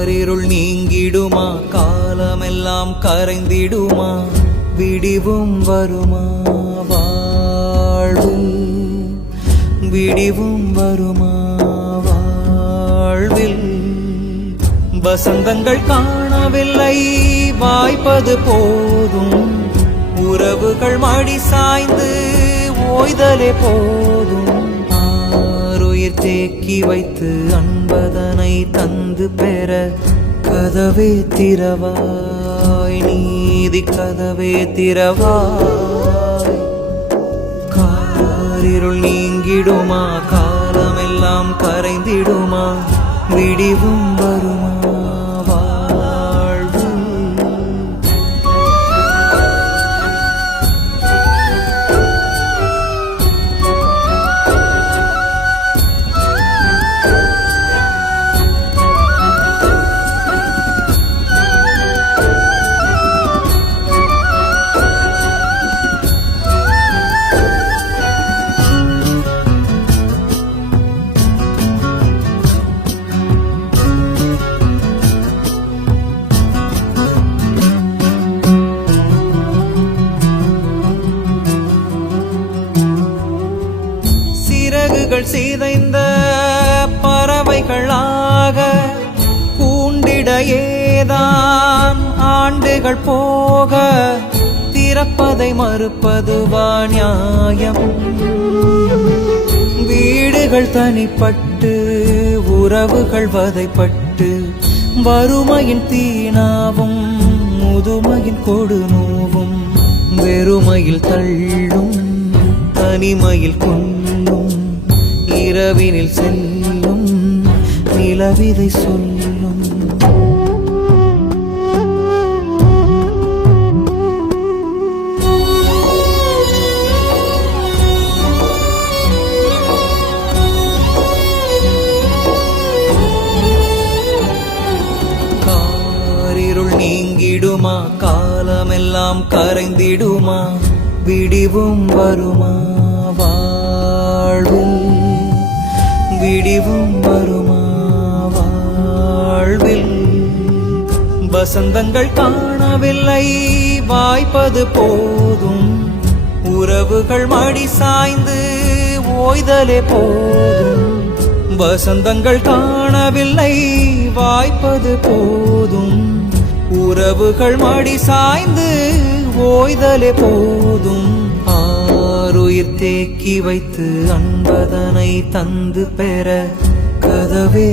காரிருள் நீங்கிடுமா, காலமெல்லாம் கரைந்திடுமா, விடிவும் வருமா வாழ்வில், விடிவும் வருமா வாழ்வில். வசந்தங்கள் காணவில்லை, வாய்ப்பது போதும், உறவுகள் மடி சாய்ந்து ஓய்தலே போதும். ஆருயிர் தேக்கி வைத்து அன்பதனை தந்து பெற கதவே திறவாய், நீதி கதவே திறவாய். காரிருள் நீங்கிடுமா, காலமெல்லாம் கரைந்திடுமா, விடிவும் வருமா வாழ்வு. சிறகுகள் சிதைந்த பறவைகளாக கூண்டிட ஏதான் ஆண்டுகள் போக, திறப்பதை மறுப்பதுவா நியாயம்? வீடுகள் தனிப்பட்டு உறவுகள் வதைப்பட்டு, வறுமையின் தீனாவும் முதுமையின் கொடுநோவும், வெறுமையில் தள்ளும் தனிமையில் கொள்ளும், இரவினில் செல்லும் நிலவிதை சொல்லும். காரிருள் நீங்கிடுமா, காலமெல்லாம் கரைந்திடுமா, விடிவும் வருமா வாழ்வில், விடிவும் வருமா வாழ்வில். வசந்தங்கள் காணவில்லை, வாய்ப்பது போதும், உறவுகள் மடி சாய்ந்து ஓய்தலே போதும். வசந்தங்கள் காணவில்லை, வாய்ப்பது போதும், உறவுகள் மடி சாய்ந்து ஓய்தலே போதும். ஆருயிர் தேக்கி வைத்து அன்பதனை தந்து பெற கதவே